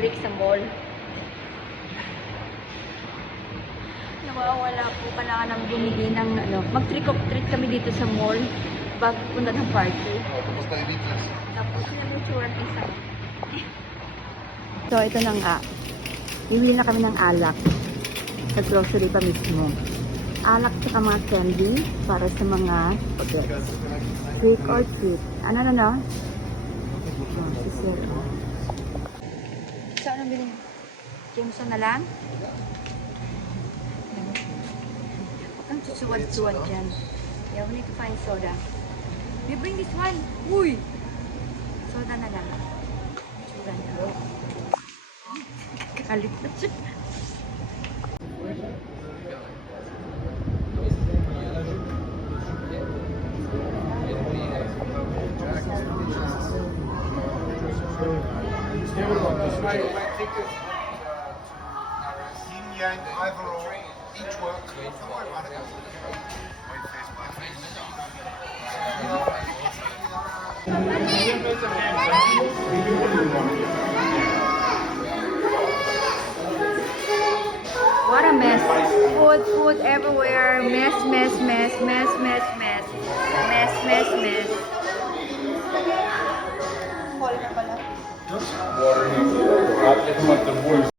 break sa mall. Nawawala po, kailangan nang bumili ng mag-trick or treat kami dito sa mall bago punta ng party. Tapos tayo weekends. Tapos sila may shorty sa... So, ito na nga. Iwi na kami ng alak. Sa grocery pa mismo. Alak sa mga candy para sa mga trick or treat. Ano? So, anong bilhin? Jameson na lang? Huwag kang susuwad-suwad dyan. Yeah, we need to find soda. You bring this one. Uy! Soda na lang. Soda na lang. Kalit na siya. Yin Yang, either or, each work. Don't worry about it. White face, black face. What a mess. Food everywhere. Mess. Mess. Water. After the wood.